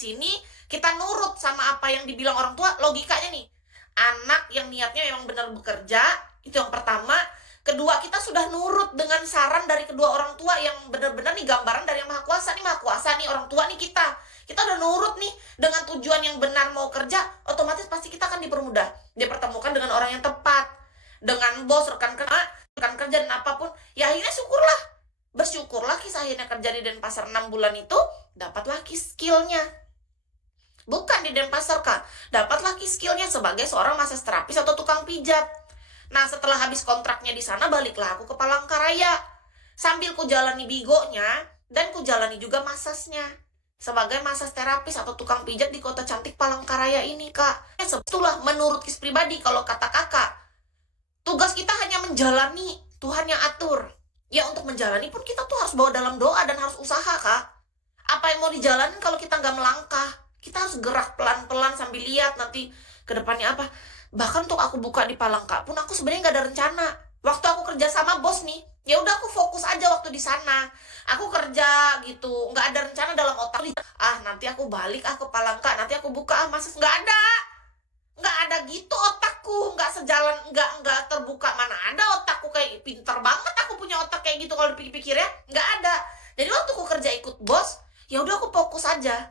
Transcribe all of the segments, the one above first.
sini, kita nurut sama apa yang dibilang orang tua. Logikanya nih, anak yang niatnya memang benar bekerja, itu yang pertama. Kedua, kita sudah nurut dengan saran dari kedua orang tua yang benar-benar nih gambaran dari yang Maha Kuasa. Nih Maha Kuasa nih, orang tua nih kita. Kita udah nurut nih dengan tujuan yang benar mau kerja, otomatis pasti kita akan dipermudah. Dipertemukan dengan orang yang tepat. Dengan bos, rekan kerja, dan apapun. Ya akhirnya syukurlah. Bersyukurlah kisah akhirnya kerja di Denpasar 6 bulan itu, dapatlah skillnya. Bukan di Denpasar, Kak. Dapatlah skillnya sebagai seorang massage terapis atau tukang pijat. Nah, setelah habis kontraknya di sana, baliklah aku ke Palangkaraya. Sambil ku jalani bigonya, dan ku jalani juga masasnya. Sebagai massage terapis atau tukang pijat di kota cantik Palangkaraya ini, Kak. Itulah menurut kis pribadi, kalau kata kakak. Tugas kita hanya menjalani, Tuhan yang atur. Ya, untuk menjalani pun kita tuh harus bawa dalam doa dan harus usaha, Kak. Apa yang mau dijalanin kalau kita nggak melangkah? Kita harus gerak pelan-pelan sambil lihat nanti ke depannya apa. Bahkan tuh aku buka di Palangka pun aku sebenarnya nggak ada rencana. Waktu aku kerja sama bos nih, ya udah aku fokus aja waktu di sana. Aku kerja gitu, nggak ada rencana dalam otak. Nanti aku balik ke Palangka, nanti aku buka masih nggak ada gitu otakku, nggak sejalan, nggak terbuka. Mana ada otakku kayak pinter banget aku punya otak kayak gitu kalau dipikir-pikir ya, nggak ada. Jadi waktu aku kerja ikut bos, ya udah aku fokus aja.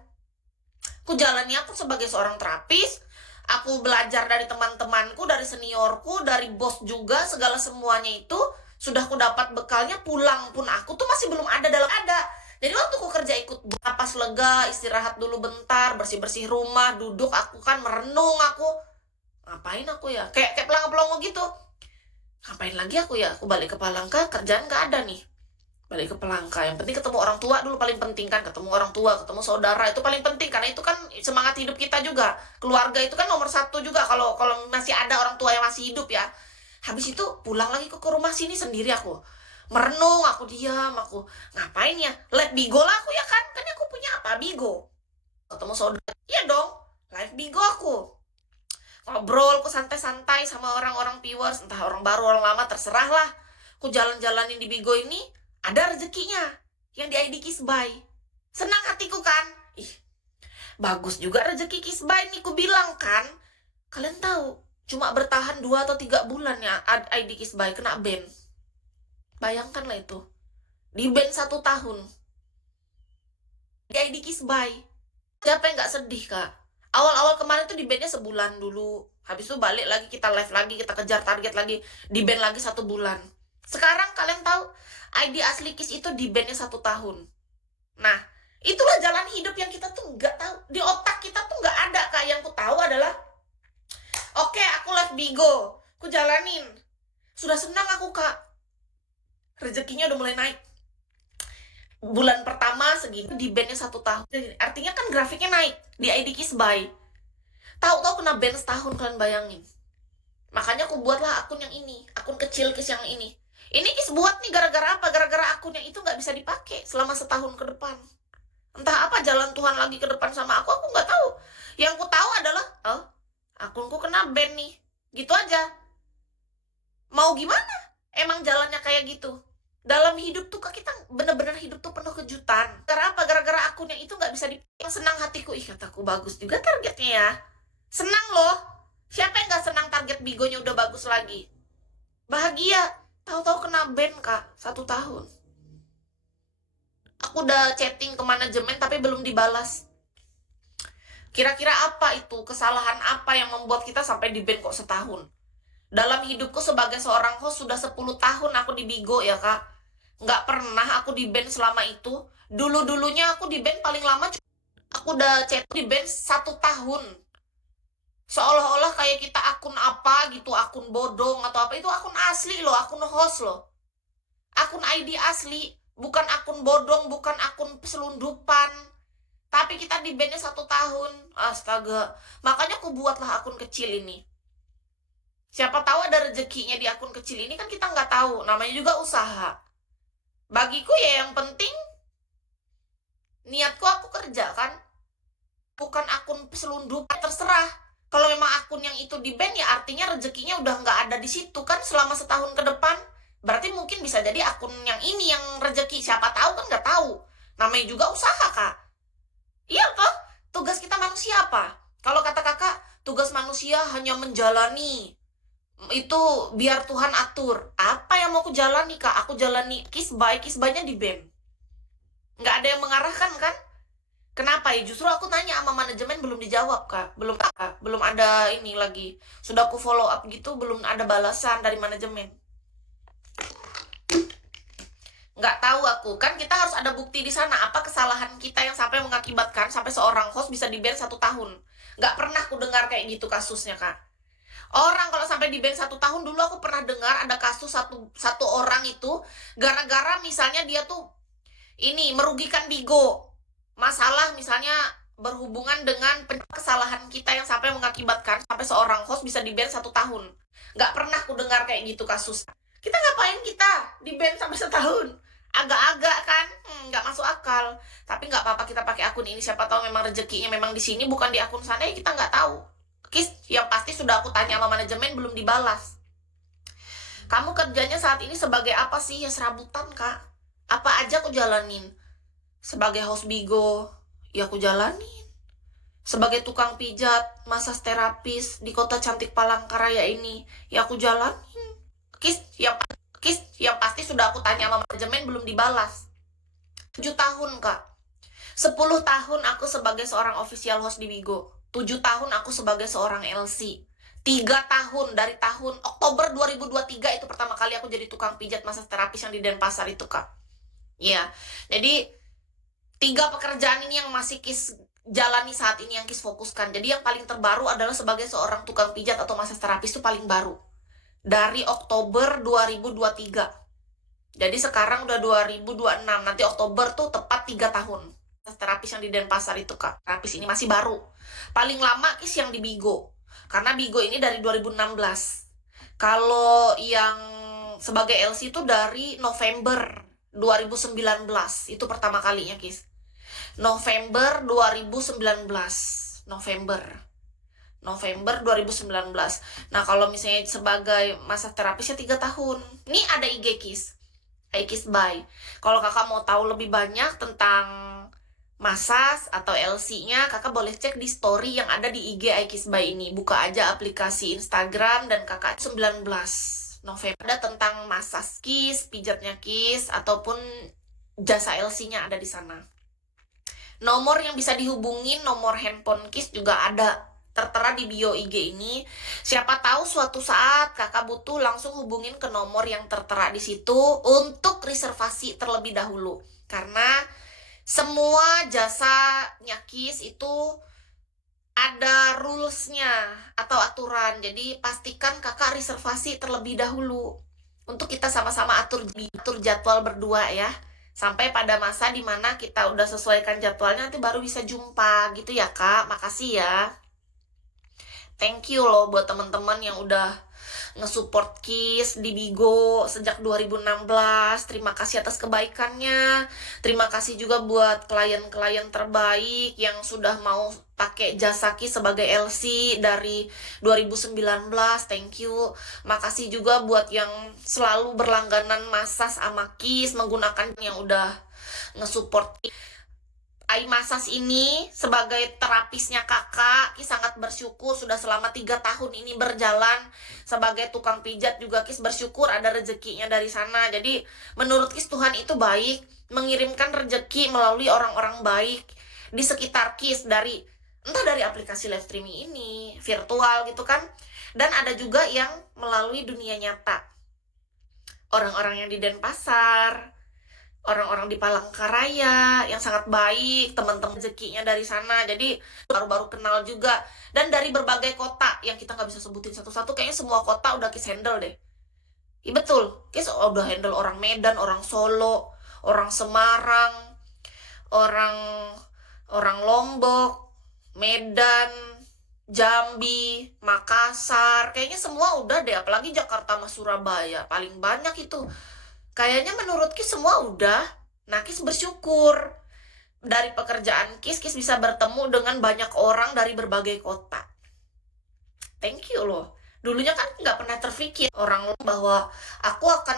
Aku jalani aku sebagai seorang terapis. Aku belajar dari teman-temanku, dari seniorku, dari bos juga, segala semuanya itu sudah aku dapat bekalnya. Pulang pun aku tuh masih belum ada dalam ada. Jadi waktu aku kerja ikut napas lega, istirahat dulu bentar, bersih-bersih rumah, duduk, aku kan merenung aku. Ngapain aku ya? Kayak pelongo-pelongo gitu. Ngapain lagi aku ya? Aku balik ke Palangka, kerjaan nggak ada nih. Balik ke Palangka, yang penting ketemu orang tua dulu, paling penting kan, ketemu orang tua, ketemu saudara, itu paling penting karena itu kan semangat hidup kita juga. Keluarga itu kan nomor satu juga kalau masih ada orang tua yang masih hidup ya. Habis itu pulang lagi ke rumah sini sendiri aku. Merenung, aku diam, aku ngapain ya? Live Bigo lah aku ya kan aku punya apa? Bigo. Ketemu saudara. Iya dong, live Bigo aku. Ngobrol, aku santai-santai sama orang-orang viewers, entah orang baru, orang lama, terserah lah. Aku jalan-jalanin di Bigo ini, ada rezekinya yang di ID Kisbay. Senang hatiku kan? Bagus juga rezeki Kisbay nih, ku bilang kan. Kalian tahu, cuma bertahan 2 atau 3 bulan ya ID Kisbay kena ban. Bayangkanlah itu. Di ban 1 tahun. Di ID Kisbay. Siapa yang gak sedih, Kak? Awal-awal kemarin tuh di ban-nya sebulan dulu. Habis itu balik lagi, kita live lagi, kita kejar target lagi. Di ban lagi 1 bulan. Sekarang kalian tahu, ID asli Kis itu di ban-nya 1 tahun. Nah, itulah jalan hidup yang kita tuh nggak tahu. Di otak kita tuh nggak ada, Kak. Yang ku tahu adalah, oke, aku live Bigo, ku jalanin. Sudah senang aku, Kak. Rezekinya udah mulai naik. Bulan pertama segini, di ban-nya 1 tahun. Artinya kan grafiknya naik di ID Kisbay. Tahu-tahu kena ban setahun, kalian bayangin. Makanya aku buatlah akun yang ini, akun kecil Kis yang ini. Ini Kis buat nih gara-gara apa? Gara-gara akun yang itu nggak bisa dipakai selama setahun ke depan. Entah apa jalan Tuhan lagi ke depan sama aku nggak tahu. Yang ku tahu adalah, akunku kena ban nih. Gitu aja. Mau gimana? Emang jalannya kayak gitu. Dalam hidup tuh kita bener-bener hidup tuh penuh kejutan. Gara apa? Gara-gara akun yang itu nggak bisa dipakai. Senang hatiku, kataku bagus juga targetnya ya. Senang loh. Siapa yang nggak senang target Bigonya udah bagus lagi? Bahagia. Tahu-tahu kena ban, Kak, 1 tahun. Aku udah chatting ke manajemen tapi belum dibalas. Kira-kira apa itu? Kesalahan apa yang membuat kita sampai di ban kok setahun? Dalam hidupku sebagai seorang host sudah 10 tahun aku di Bigo ya, Kak. Nggak pernah aku di ban selama itu. Dulu-dulunya aku di ban paling lama, aku udah chatting di ban 1 tahun. Seolah-olah kayak kita akun apa gitu, akun bodong atau apa. Itu akun asli loh, akun host loh. Akun ID asli, bukan akun bodong, bukan akun selundupan. Tapi kita di ban-nya 1 tahun. Astaga. Makanya aku buatlah akun kecil ini. Siapa tahu ada rezekinya di akun kecil ini, kan kita nggak tahu. Namanya juga usaha. Bagiku ya yang penting, niatku aku kerja kan. Bukan akun selundupan, terserah. Kalau memang akun yang itu di ban, ya artinya rezekinya udah nggak ada di situ kan selama setahun ke depan. Berarti mungkin bisa jadi akun yang ini yang rezeki. Siapa tahu kan, nggak tahu. Namanya juga usaha, Kak. Iya toh, tugas apa? Kalau kata kakak, tugas manusia hanya menjalani. Itu biar Tuhan atur. Apa yang mau aku jalani, Kak? Aku jalani kisbahnya di BEM. Nggak ada yang mengarahkan, kan? Kenapa ya? Justru aku tanya sama manajemen belum dijawab, Kak. Belum ada ini lagi. Sudah aku follow up gitu, belum ada balasan dari manajemen. Nggak tahu aku. Kan kita harus ada bukti di sana. Apa kesalahan kita yang sampai mengakibatkan sampai seorang host bisa di-ban 1 tahun. Nggak pernah aku dengar kayak gitu kasusnya, Kak. Orang kalau sampai di-ban 1 tahun, dulu aku pernah dengar ada kasus satu orang itu gara-gara misalnya dia tuh ini merugikan Bigo. Masalah misalnya berhubungan dengan kesalahan kita yang sampai mengakibatkan sampai seorang host bisa di-ban 1 tahun. Nggak pernah aku dengar kayak gitu kasus. Kita ngapain kita di-ban sampai setahun? Agak-agak kan, nggak masuk akal. Tapi nggak apa-apa, kita pakai akun ini. Siapa tahu memang rezekinya memang di sini, bukan di akun sana, ya kita nggak tahu. Yang pasti sudah aku tanya sama manajemen, belum dibalas. Kamu kerjanya saat ini sebagai apa sih? Ya serabutan, Kak. Apa aja aku jalanin. Sebagai host Bigo, ya aku jalanin. Sebagai tukang pijat, massage terapis di kota cantik Palangkaraya ini, ya aku jalanin. Yang pasti sudah aku tanya sama manajemen, belum dibalas. 7 tahun, Kak. 10 tahun aku sebagai seorang official host di Bigo. 7 tahun aku sebagai seorang LC. 3 tahun, dari tahun Oktober 2023 itu pertama kali aku jadi tukang pijat massage terapis yang di Denpasar itu, Kak. Ya, jadi 3 pekerjaan ini yang masih Kis jalani saat ini, yang Kis fokuskan. Jadi yang paling terbaru adalah sebagai seorang tukang pijat atau massage terapis itu paling baru. Dari Oktober 2023. Jadi sekarang udah 2026. Nanti Oktober tuh tepat 3 tahun. Terapis yang di Denpasar itu, Kak. Terapis ini masih baru. Paling lama Kis yang di Bigo. Karena Bigo ini dari 2016. Kalau yang sebagai LC itu dari November 2019. Itu pertama kalinya, Kis. November 2019. November 2019. Nah, kalau misalnya sebagai massage terapisnya 3 tahun. Ini ada IG Kis. iKis by. Kalau kakak mau tahu lebih banyak tentang massage atau LC-nya, kakak boleh cek di story yang ada di IG iKis by ini. Buka aja aplikasi Instagram dan kakak 19 November. Ada tentang massage Kis, pijatnya Kis, ataupun jasa LC-nya ada di sana. Nomor yang bisa dihubungin, nomor handphone Kis juga ada tertera di bio IG ini. Siapa tahu suatu saat kakak butuh, langsung hubungin ke nomor yang tertera di situ untuk reservasi terlebih dahulu. Karena semua jasanya Kis itu ada rules-nya atau aturan. Jadi pastikan kakak reservasi terlebih dahulu untuk kita sama-sama atur jadwal berdua ya. Sampai pada masa dimana kita udah sesuaikan jadwalnya, nanti baru bisa jumpa gitu ya, Kak. Makasih ya. Thank you loh buat teman-teman yang udah nge-support Kis di Bigo sejak 2016. Terima kasih atas kebaikannya. Terima kasih juga buat klien-klien terbaik yang sudah mau pakai jasa Kis sebagai LC dari 2019. Thank you. Makasih juga buat yang selalu berlangganan massage sama Kis, menggunakan yang udah nge-support iMassage ini sebagai terapisnya kakak. Kis sangat bersyukur sudah selama 3 tahun ini berjalan. Sebagai tukang pijat juga Kis bersyukur ada rezekinya dari sana. Jadi menurut Kis Tuhan itu baik, mengirimkan rezeki melalui orang-orang baik di sekitar Kis, dari entah dari aplikasi live streaming ini, virtual gitu kan. Dan ada juga yang melalui dunia nyata. Orang-orang yang di Denpasar, orang-orang di Palangkaraya yang sangat baik, teman-teman rezekinya dari sana. Jadi baru-baru kenal juga. Dan dari berbagai kota yang kita nggak bisa sebutin satu-satu, kayaknya semua kota udah Kis handle deh. Iya betul, Kis udah handle orang Medan, orang Solo, orang Semarang, orang Lombok, Medan, Jambi, Makassar. Kayaknya semua udah deh, apalagi Jakarta sama Surabaya. Paling banyak itu. Kayaknya menurut Kis semua udah. Nah, Kis bersyukur. Dari pekerjaan Kis bisa bertemu dengan banyak orang dari berbagai kota. Thank you loh. Dulunya kan nggak pernah terpikir orang bahwa aku akan